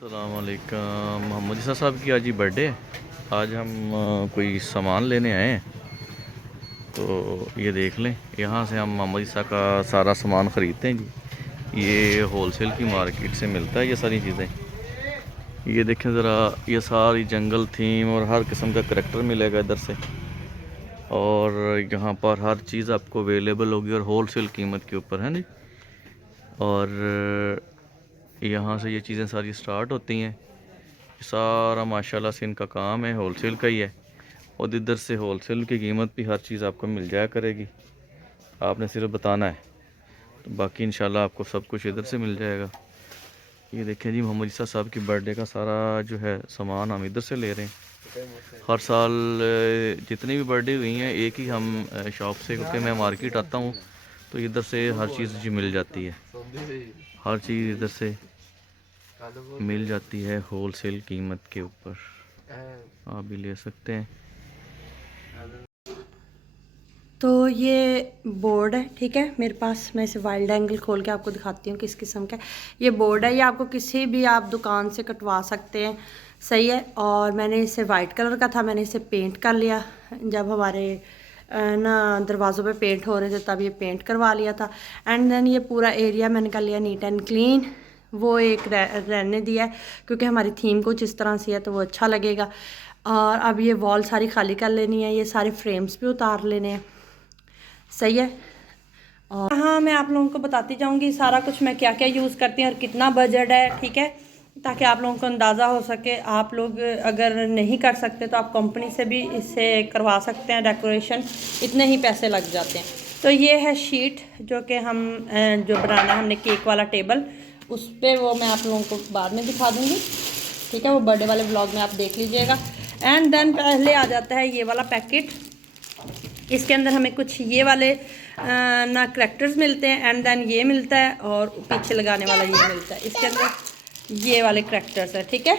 अस्सलाम वालेकुम। मोहम्मद ईसा साहब की आज ही बर्थडे है। आज हम कोई सामान लेने आए हैं, तो ये देख लें। यहाँ से हम मोहम्मद ईसा का सारा सामान ख़रीदते हैं जी। ये होलसेल की मार्केट से मिलता है ये सारी चीज़ें। ये देखें ज़रा, ये सारी जंगल थीम और हर किस्म का करैक्टर मिलेगा इधर से। और यहाँ पर हर चीज़ आपको अवेलेबल होगी और होलसेल कीमत के ऊपर है जी। और यहाँ से ये चीज़ें सारी स्टार्ट होती हैं। सारा माशाल्लाह से इनका काम है, होलसेल का ही है। और इधर से होलसेल की कीमत भी हर चीज़ आपको मिल जाया करेगी, आपने सिर्फ बताना है। तो बाकी इंशाल्लाह आपको सब कुछ इधर से मिल जाएगा। ये देखें जी, मोहम्मद ईसा साहब की बर्थडे का सारा जो है सामान हम इधर से ले रहे हैं। हर साल जितनी भी बर्थडे हुई हैं एक ही हम शॉप से, क्योंकि मैं मार्केट आता हूँ तो इधर से हर चीज़ जी मिल जाती है। हर चीज़ इधर से मिल जाती है होलसेल कीमत के ऊपर, आप भी ले सकते हैं। तो ये बोर्ड है, ठीक है मेरे पास। मैं इसे वाइल्ड एंगल खोल के आपको दिखाती हूँ किस किस्म का ये बोर्ड है। ये आपको किसी भी आप दुकान से कटवा सकते हैं, सही है। और मैंने इसे वाइट कलर का था, मैंने इसे पेंट कर लिया। जब हमारे ना दरवाज़ों पे पेंट हो रहे थे तब ये पेंट करवा लिया था। एंड देन ये पूरा एरिया मैंने कर लिया नीट एंड क्लीन। वो एक रहने दिया है क्योंकि हमारी थीम कुछ इस तरह से है तो वो अच्छा लगेगा। और अब ये वॉल सारी खाली कर लेनी है, ये सारे फ्रेम्स भी उतार लेने हैं, सही है। और हाँ, मैं आप लोगों को बताती जाऊँगी सारा कुछ मैं क्या क्या यूज़ करती हूँ और कितना बजट है, ठीक है, ताकि आप लोगों को अंदाज़ा हो सके। आप लोग अगर नहीं कर सकते तो आप कंपनी से भी इससे करवा सकते हैं डेकोरेशन, इतने ही पैसे लग जाते हैं। तो ये है शीट जो कि हम जो बनाना हमने केक वाला टेबल, उस पर वो मैं आप लोगों को बाद में दिखा दूँगी, ठीक है। वो बर्थडे वाले व्लॉग में आप देख लीजिएगा। एंड देन पहले आ जाता है ये वाला पैकेट। इसके अंदर हमें कुछ ये वाले ना करैक्टर्स मिलते हैं, एंड देन ये मिलता है, और पीछे लगाने वाला ये मिलता है। इसके अंदर ये वाले करैक्टर्स है, ठीक है।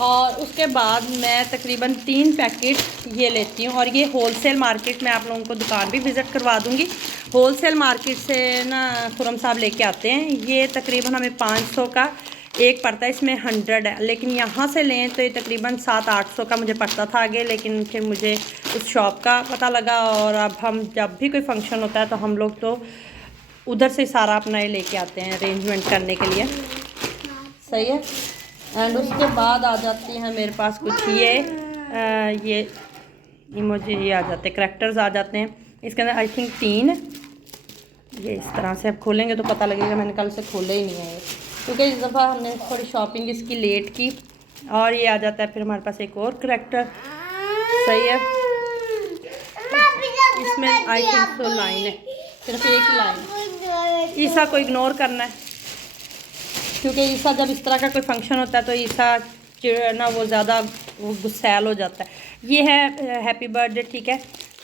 और उसके बाद मैं तकरीबन 3 पैकेट ये लेती हूँ। और ये होलसेल मार्केट में आप लोगों को दुकान भी विज़िट करवा दूँगी। होलसेल मार्केट से ना खुरम साहब लेके आते हैं। ये तकरीबन हमें 500 का एक पड़ता है, इसमें 100 है। लेकिन यहाँ से लें तो ये तकरीबन 700-800 का मुझे पड़ता था आगे, लेकिन फिर मुझे उस शॉप का पता लगा। और अब हम जब भी कोई फंक्शन होता है तो हम लोग तो उधर से सारा अपना ये लेके आते हैं अरेंजमेंट करने के लिए, सही है। एंड उसके बाद आ जाती हैं मेरे पास कुछ ये इमोजी ये आ जाते हैं, करैक्टर्स आ जाते हैं। इसके अंदर आई थिंक 3, ये इस तरह से आप खोलेंगे तो पता लगेगा, मैंने कल से खोले ही नहीं है ये, क्योंकि इस दफ़ा हमने थोड़ी शॉपिंग इसकी लेट की। और ये आ जाता है फिर हमारे पास एक और करैक्टर, सही है। इसमें आई थिंक तो लाइन है, सिर्फ एक लाइन। ईसा को इग्नोर करना है, क्योंकि ईसा जब इस तरह का कोई फंक्शन होता है तो ईसा ना वो ज़्यादा वो गुस्सैल हो जाता है। ये है हैप्पी बर्थडे, ठीक है,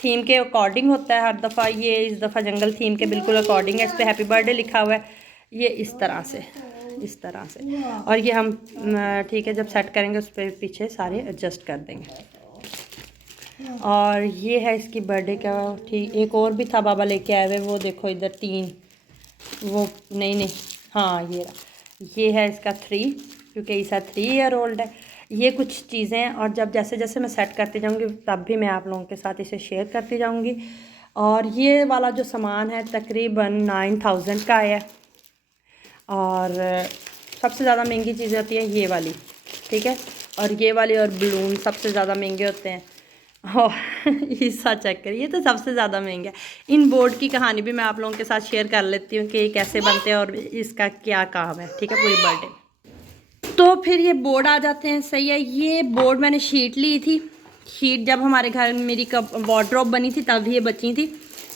थीम के अकॉर्डिंग होता है हर दफ़ा। ये इस दफ़ा जंगल थीम के बिल्कुल अकॉर्डिंग है, इस पर हैप्पी बर्थडे लिखा हुआ है। ये इस तरह से, इस तरह से। और ये हम ठीक है जब सेट करेंगे उस पर पीछे सारे एडजस्ट कर देंगे। और ये है इसकी बर्थडे का, ठीक। एक और भी था बाबा लेके आए हुए, वो देखो इधर 3, वो नहीं हाँ ये रहा। ये है इसका 3, क्योंकि ईसा 3 ईयर ओल्ड है। ये कुछ चीज़ें, और जब जैसे जैसे मैं सेट करती जाऊँगी तब भी मैं आप लोगों के साथ इसे शेयर करती जाऊँगी। और ये वाला जो सामान है तकरीबन 9000 का है। और सबसे ज़्यादा महंगी चीज़ें होती हैं ये वाली, ठीक है, और ये वाली और बलून सबसे ज़्यादा महंगे होते हैं। और हिस्सा चेक करिए, तो सबसे ज़्यादा महंगा है। इन बोर्ड की कहानी भी मैं आप लोगों के साथ शेयर कर लेती हूँ कि ये कैसे बनते हैं और इसका क्या काम है, ठीक है, पूरी बर्थडे। तो फिर ये बोर्ड आ जाते हैं, सही है। ये बोर्ड मैंने शीट ली थी, शीट जब हमारे घर मेरी कब वार्डरोब बनी थी तब ये बची थी।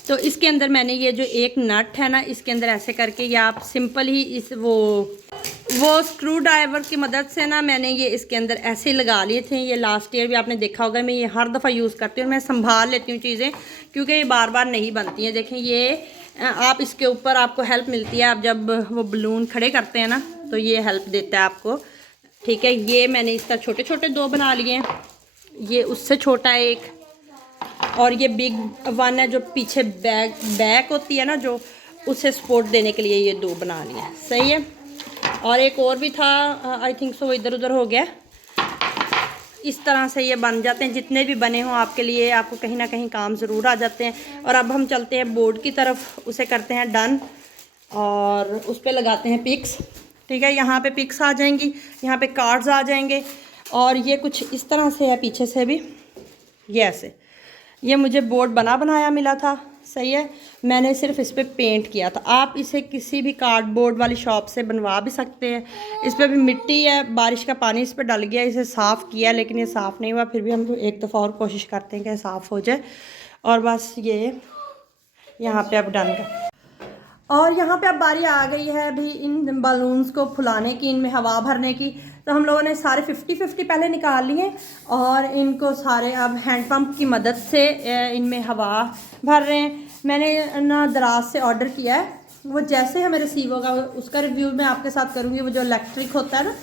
तो इसके अंदर मैंने ये जो एक नट है ना, इसके अंदर ऐसे करके, या आप सिंपल ही इस वो स्क्रू ड्राइवर की मदद से ना मैंने ये इसके अंदर ऐसे ही लगा लिए थे। ये लास्ट ईयर भी आपने देखा होगा, मैं ये हर दफ़ा यूज़ करती हूँ। मैं संभाल लेती हूँ चीज़ें, क्योंकि ये बार बार नहीं बनती हैं। देखें ये आप इसके ऊपर आपको हेल्प मिलती है, आप जब वो बलून खड़े करते हैं ना तो ये हेल्प देता है आपको, ठीक है। ये मैंने इसका छोटे छोटे 2 बना लिए हैं, ये उससे छोटा है एक, और ये बिग 1 है जो पीछे बैक होती है ना, जो उसे सपोर्ट देने के लिए ये 2 बना लिए, सही है। और एक और भी था, आई थिंक सो इधर उधर हो गया। इस तरह से ये बन जाते हैं, जितने भी बने हों आपके लिए, आपको कहीं ना कहीं काम ज़रूर आ जाते हैं। और अब हम चलते हैं बोर्ड की तरफ, उसे करते हैं डन और उस पर लगाते हैं पिक्स। ठीक है, यहाँ पे पिक्स आ जाएंगी, यहाँ पे कार्ड्स आ जाएंगे। और ये कुछ इस तरह से है, पीछे से भी ये ऐसे। ये मुझे बोर्ड बना बनाया मिला था, सही है, मैंने सिर्फ इस पर पेंट किया था। आप इसे किसी भी कार्डबोर्ड वाली शॉप से बनवा भी सकते हैं। इस पर भी मिट्टी है, बारिश का पानी इस पर डल गया, इसे साफ़ किया लेकिन ये साफ़ नहीं हुआ। फिर भी हम एक दफ़ा और कोशिश करते हैं कि साफ़ हो जाए। और बस ये यहाँ पे अब डन कर, और यहाँ पे अब बारी आ गई है अभी इन बलून्स को फुलाने की, इनमें हवा भरने की। तो हम लोगों ने सारे 50-50 पहले निकाल लिए और इनको सारे अब हैंड पंप की मदद से इनमें हवा भर रहे हैं। मैंने ना दराज से ऑर्डर किया है, वो जैसे हमें रिसीव होगा उसका रिव्यू मैं आपके साथ करूँगी। वो जो इलेक्ट्रिक होता है ना,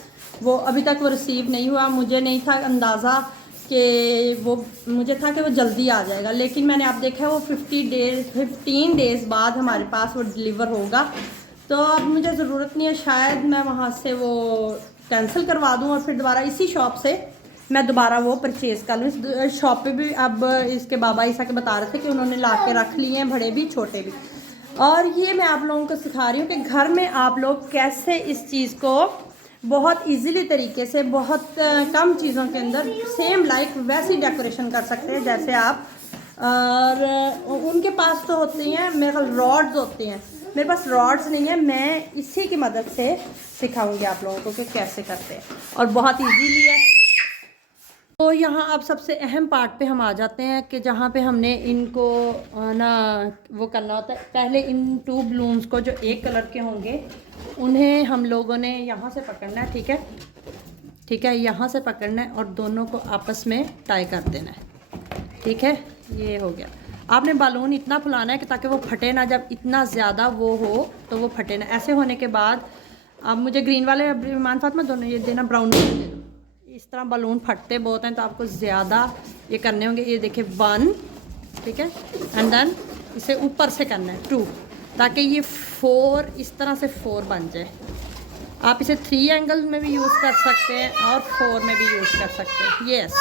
वो अभी तक वो रिसीव नहीं हुआ। मुझे नहीं था अंदाज़ा कि वो, मुझे था कि वो जल्दी आ जाएगा, लेकिन मैंने आप देखा है वो 15 डेज़ बाद हमारे पास वो डिलीवर होगा। तो अब मुझे ज़रूरत नहीं है, शायद मैं वहाँ से वो कैंसिल करवा दूँ और फिर दोबारा इसी शॉप से मैं दोबारा वो परचेज़ कर लूँ। इस शॉप पे भी अब इसके बाबा ईसा के बता रहे थे कि उन्होंने ला के रख लिए हैं, बड़े भी छोटे भी। और ये मैं आप लोगों को सिखा रही हूँ कि घर में आप लोग कैसे इस चीज़ को बहुत इजीली तरीके से, बहुत कम चीज़ों के अंदर सेम लाइक वैसी डेकोरेशन कर सकते हैं जैसे आप। और उनके पास तो होते हैं मेरे ख्याल रॉड्स होते हैं, मेरे पास रॉड्स नहीं है। मैं इसी की मदद से सिखाऊंगी आप लोगों को कि कैसे करते हैं, और बहुत इजीली है। तो यहाँ अब सबसे अहम पार्ट पे हम आ जाते हैं कि जहाँ पे हमने इनको ना वो करना होता है। पहले इन 2 बलून्स को जो एक कलर के होंगे उन्हें हम लोगों ने यहाँ से पकड़ना है, ठीक है, ठीक है, यहाँ से पकड़ना है और दोनों को आपस में टाई कर देना है। ठीक है, ये हो गया। आपने बालून इतना फुलाना है कि ताकि वो फटे ना, जब इतना ज़्यादा वो हो तो वो फटे ना। ऐसे होने के बाद अब मुझे ग्रीन वाले मान फातिमा दोनों ये देना, ब्राउन वाले दे दो। इस तरह बलून फटते बहुत हैं तो आपको ज़्यादा ये करने होंगे। ये देखिए 1, ठीक है, एंड देन इसे ऊपर से करना है 2, ताकि ये 4 इस तरह से 4 बन जाए। आप इसे 3 एंगल में भी यूज़ कर सकते हैं और 4 में भी यूज़ कर सकते हैं। यस,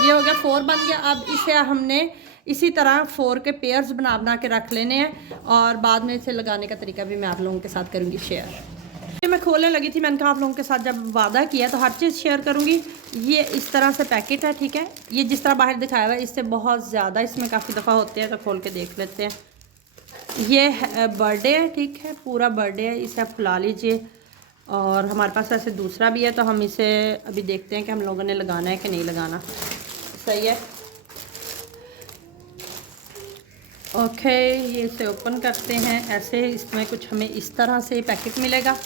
ये हो गया, 4 बन गया। अब इसे हमने इसी तरह 4 के पेयर्स बना बना के रख लेने हैं और बाद में इसे लगाने का तरीका भी मैं आप लोगों के साथ करूँगी शेयर। मैं खोलने लगी थी, मैंने कहा आप लोगों के साथ जब वादा किया तो हर चीज़ शेयर करूँगी। ये इस तरह से पैकेट है, ठीक है, ये जिस तरह बाहर दिखाया हुआ है इससे बहुत ज़्यादा इसमें काफ़ी दफ़ा होते हैं, तो खोल के देख लेते हैं। ये बर्थडे है, ठीक है, पूरा बर्थडे है, इसे आप फुला लीजिए। और हमारे पास ऐसे दूसरा भी है, तो हम इसे अभी देखते हैं कि हम लोगों ने लगाना है कि नहीं लगाना। सही है, ओके, ये इसे ओपन करते हैं ऐसे। इसमें कुछ हमें इस तरह से पैकेट मिलेगा।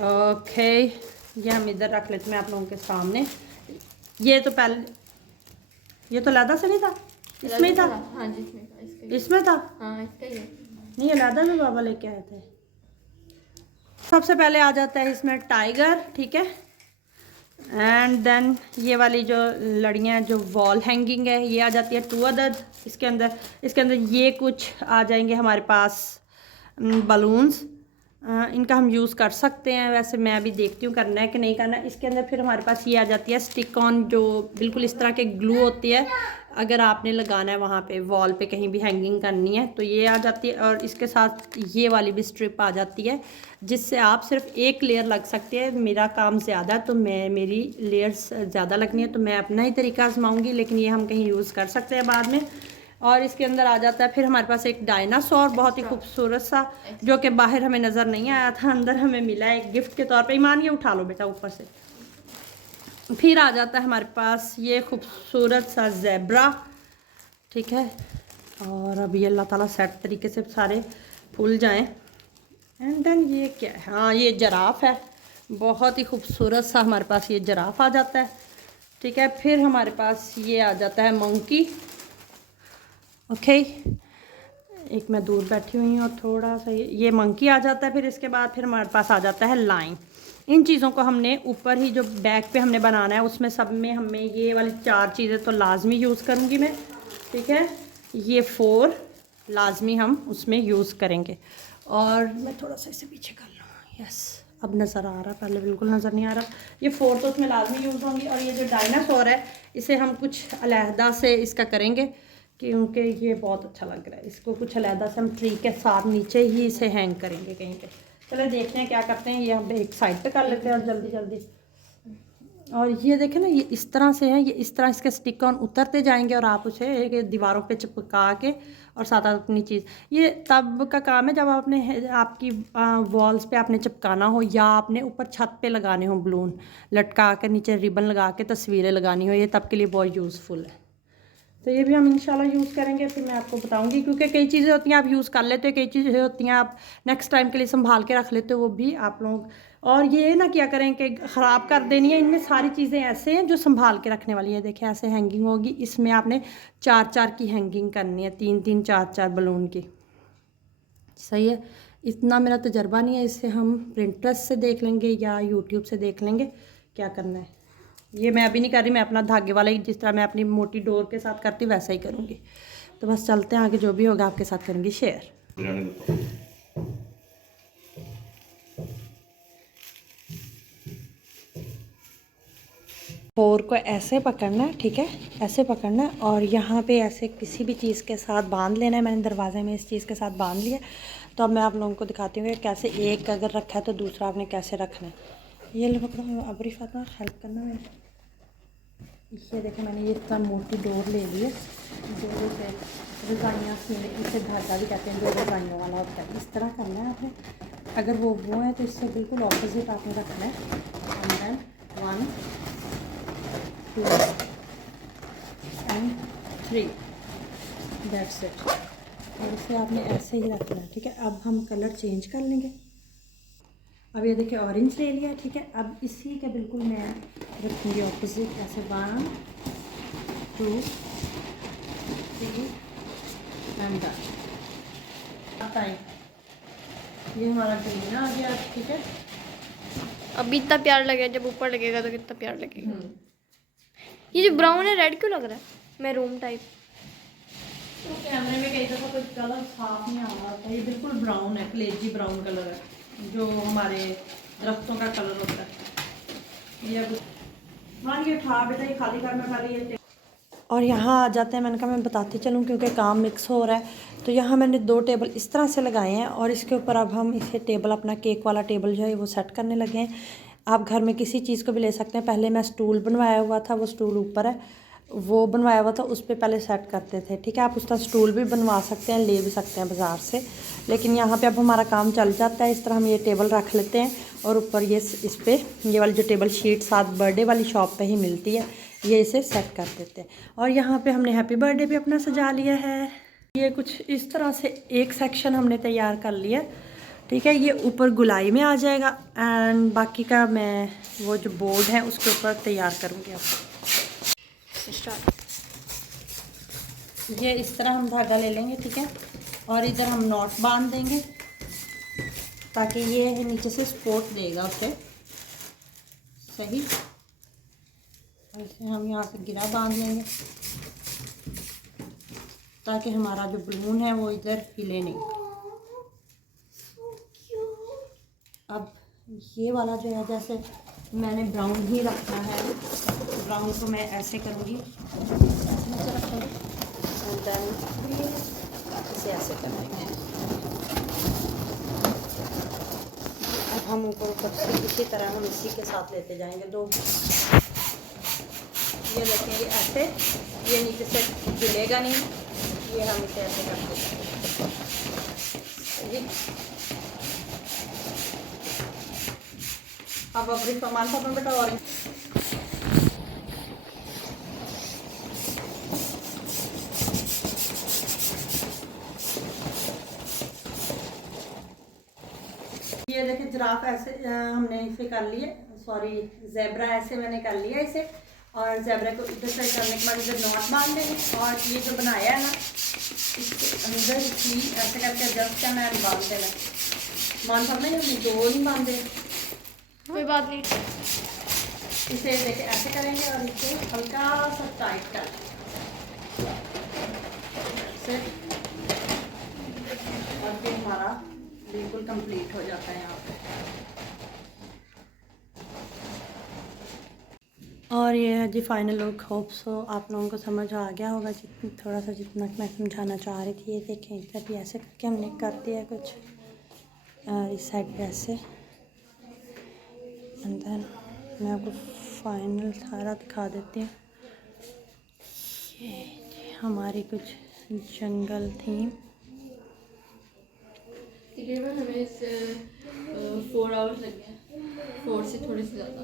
ओके, ये हम इधर रख लेते हैं आप लोगों के सामने। ये तो पहले, ये तो लादा से नहीं था, इसमें था। हाँ जी, इसमें था। हाँ, इसका ही है। नहीं, ये लादा में बाबा लेके आए थे। सबसे पहले आ जाता है इसमें टाइगर, ठीक है, एंड देन ये वाली जो लड़ियाँ जो वॉल हैंगिंग है ये आ जाती है 2 अदद। इसके अंदर ये कुछ आ जाएंगे हमारे पास बलून्स। इनका हम यूज़ कर सकते हैं, वैसे मैं अभी देखती हूँ करना है कि नहीं करना। इसके अंदर फिर हमारे पास ये आ जाती है स्टिक ऑन, जो बिल्कुल इस तरह के ग्लू होती है। अगर आपने लगाना है वहाँ पे वॉल पे कहीं भी हैंगिंग करनी है तो ये आ जाती है। और इसके साथ ये वाली भी स्ट्रिप आ जाती है, जिससे आप सिर्फ एक लेयर लग सकती है। मेरा काम ज़्यादा है तो मेरी लेयर्स ज़्यादा लगनी है, तो मैं अपना ही तरीका आजमाऊँगी, लेकिन ये हम कहीं यूज़ कर सकते हैं बाद में। और इसके अंदर आ जाता है फिर हमारे पास एक डायनासोर, बहुत ही खूबसूरत सा, जो कि बाहर हमें नज़र नहीं आया था, अंदर हमें मिला है एक गिफ्ट के तौर पे। ईमान, ये उठा लो बेटा ऊपर से। फिर आ जाता है हमारे पास ये खूबसूरत सा ज़ेब्रा, ठीक है। और अभी अल्लाह ताला सेट तरीके से सारे फूल जाएं। एंड देन ये क्या है, हाँ, ये जराफ है, बहुत ही खूबसूरत सा हमारे पास ये जराफ आ जाता है, ठीक है। फिर हमारे पास ये आ जाता है मंकी, ओके, एक मैं दूर बैठी हुई हूँ और थोड़ा सा ये मंकी आ जाता है। फिर इसके बाद फिर हमारे पास आ जाता है लाइन। इन चीज़ों को हमने ऊपर ही जो बैक पे हमने बनाना है उसमें सब में हमें ये वाली 4 चीज़ें तो लाजमी यूज़ करूँगी मैं, ठीक है। ये 4 लाजमी हम उसमें यूज़ करेंगे। और मैं थोड़ा सा इसे पीछे कर लूँ, यस, अब नज़र आ रहा, पहले बिल्कुल नज़र नहीं आ रहा। ये 4 तो उसमें लाजमी यूज़ होंगी। और ये जो डायनासोर है इसे हम कुछ अलहदा से इसका करेंगे, क्योंकि ये बहुत अच्छा लग रहा है। इसको कुछ अलहदा से हम ट्री के साथ नीचे ही इसे हैंग करेंगे कहीं पे। चलो देखते हैं क्या करते हैं। ये हम एक साइड पे कर लेते हैं और जल्दी जल्दी। और ये देखें ना, ये इस तरह से है, ये इस तरह इसके स्टिक ऑन उतरते जाएंगे और आप उसे एक दीवारों पे चिपका के और साथ अपनी चीज़, ये तब का काम है जब आपने आपकी वॉल्स पे आपने चिपकाना हो या आपने ऊपर छत पे लगाने हो बलून लटका कर, नीचे रिबन लगा के तस्वीरें लगानी हो, ये तब के लिए बहुत यूज़फुल है। तो ये भी हम इंशाल्लाह यूज़ करेंगे, फिर मैं आपको बताऊंगी। क्योंकि कई चीज़ें होती हैं आप यूज़ कर लेते हो, कई चीज़ें होती हैं आप नेक्स्ट टाइम के लिए संभाल के रख लेते हो, वो भी आप लोग। और ये ना क्या करें कि ख़राब कर देनी है। इनमें सारी चीज़ें ऐसे हैं जो संभाल के रखने वाली है। देखिए ऐसे हैंगिंग होगी, इसमें आपने 4-4 की हैंगिंग करनी है, 3-3 4-4 बलून की। सही है। इतना मेरा तजर्बा नहीं है, इससे हम प्रिंटरेस्ट से देख लेंगे या यूट्यूब से देख लेंगे क्या करना है। ये मैं अभी नहीं कर रही, मैं अपना धागे वाला ही, जिस तरह मैं अपनी मोटी डोर के साथ करती हूँ वैसा ही करूँगी। तो बस चलते हैं आगे, जो भी होगा आपके साथ करूँगी शेयर। फोर को ऐसे पकड़ना है, ठीक है, ऐसे पकड़ना है और यहाँ पे ऐसे किसी भी चीज़ के साथ बांध लेना है। मैंने दरवाजे में इस चीज़ के साथ बांध लिया। तो अब मैं आप लोगों को दिखाती हूँ कि कैसे एक अगर रखा है तो दूसरा आपने कैसे रखना है। ये ले पकड़ो, अबरी फातिमा हेल्प करना है। ये देखें मैंने ये इतना मोटी डोर ले ली है, जो से रजाइयाँ इसे धागा भी कहते हैं, जो रजाइयों वाला होता है। इस तरह करना है आपने। अगर वो है तो इससे बिल्कुल ऑपोजिट आपने रखना है। And then 1 2 and 3, that's it. और इसे आपने ऐसे ही रखना है, ठीक है। अब हम कलर चेंज कर लेंगे। अब ये देखिए ऑरेंज ले लिया, ठीक है। अब इसी के बिल्कुल मैं रखूँगी ऑपोजिट, ऐसे 1 2 3 एंड डन। ये हमारा ग्रीन आ गया, ठीक है। अभी इतना प्यार लगेगा, जब ऊपर लगेगा तो कितना प्यार लगेगा। ये जो ब्राउन है रेड क्यों लग रहा है, मैरून टाइप? तो कैमरे में कई दफ़ा कोई कलर साफ नहीं आ रहा था। ये बिल्कुल ब्राउन है, कलेजी ब्राउन कलर है, जो हमारे दरख्तों का कलर होता है। ये मान ये उठा बेटा, ये खाली कर, मैं पहले ये। और यहाँ आ जाते हैं, मैंने कहा मैं बताती चलूँ क्योंकि काम मिक्स हो रहा है। तो यहाँ मैंने 2 टेबल इस तरह से लगाए हैं और इसके ऊपर अब हम इसे टेबल, अपना केक वाला टेबल जो है वो सेट करने लगे हैं। आप घर में किसी चीज़ को भी ले सकते हैं। पहले मैं स्टूल बनवाया हुआ था, वो स्टूल ऊपर है, वो बनवाया हुआ था, उस पर पहले सेट करते थे, ठीक है। आप उसका स्टूल भी बनवा सकते हैं, ले भी सकते हैं बाज़ार से। लेकिन यहाँ पे अब हमारा काम चल जाता है। इस तरह हम ये टेबल रख लेते हैं और ऊपर ये इस पर ये वाली जो टेबल शीट साथ बर्थडे वाली शॉप पे ही मिलती है, ये इसे सेट कर देते हैं। और यहाँ पे हमने हैप्पी बर्थडे भी अपना सजा लिया है। ये कुछ इस तरह से एक सेक्शन हमने तैयार कर लिया, ठीक है। ये ऊपर गुलाई में आ जाएगा एंड बाकी का मैं वो जो बोर्ड है उसके ऊपर तैयार करूँगी। अब ये इस तरह हम धागा ले लेंगे, ठीक है, और इधर हम नॉट बांध देंगे ताकि ये नीचे से सपोर्ट देगा उसे, सही। और इसे हम यहाँ से गिरा बांध लेंगे ताकि हमारा जो बलून है वो इधर हिले नहीं। अब ये वाला जो है, जैसे मैंने ब्राउन ही रखना है, ब्राउन को मैं ऐसे करूँगी, ऐसे रखूँगी एंड देन इसे ऐसे कर देंगे। अब हम ऊपर से इसी तरह हम इसी के साथ लेते जाएंगे 2। ये देखेंगे ऐसे, ये नीचे से गिलेगा नहीं, ये हम इसे ऐसे कर देंगे। अब अपनी सामान पर बेटा ऑरेंज ये देखिए जिराफ ऐसे हमने इसे कर लिए, सॉरी ज़ेब्रा ऐसे मैंने कर लिया इसे। और ज़ेब्रा को इधर से करने के बाद इधर नॉट बांध देंगे और ये जो बनाया है ना इसके अंदर ही ऐसे करके एडजस्ट करना है, बांध देना। मान सामने हमने 2 नहीं बांधे, कोई बात नहीं। इसे देखिए ऐसे करेंगे और इसे हल्का सा टाइट कर से, और फिर हमारा बिल्कुल कंप्लीट हो जाता है यहाँ पे। और ये है जी फाइनल लुक। होप सो आप लोगों को समझ आ गया होगा थोड़ा सा जितना मैं समझाना चाह रही थी। ये देखें इधर भी ऐसे करके हमने कर दिया कुछ, इस साइड पे ऐसे। एंड देन मैं आपको फाइनल सारा दिखा देती हूँ। ये हमारी कुछ जंगल थीम। तकरीबन हमें 4 आवर्स लगे हैं, 4 से थोड़े से ज़्यादा।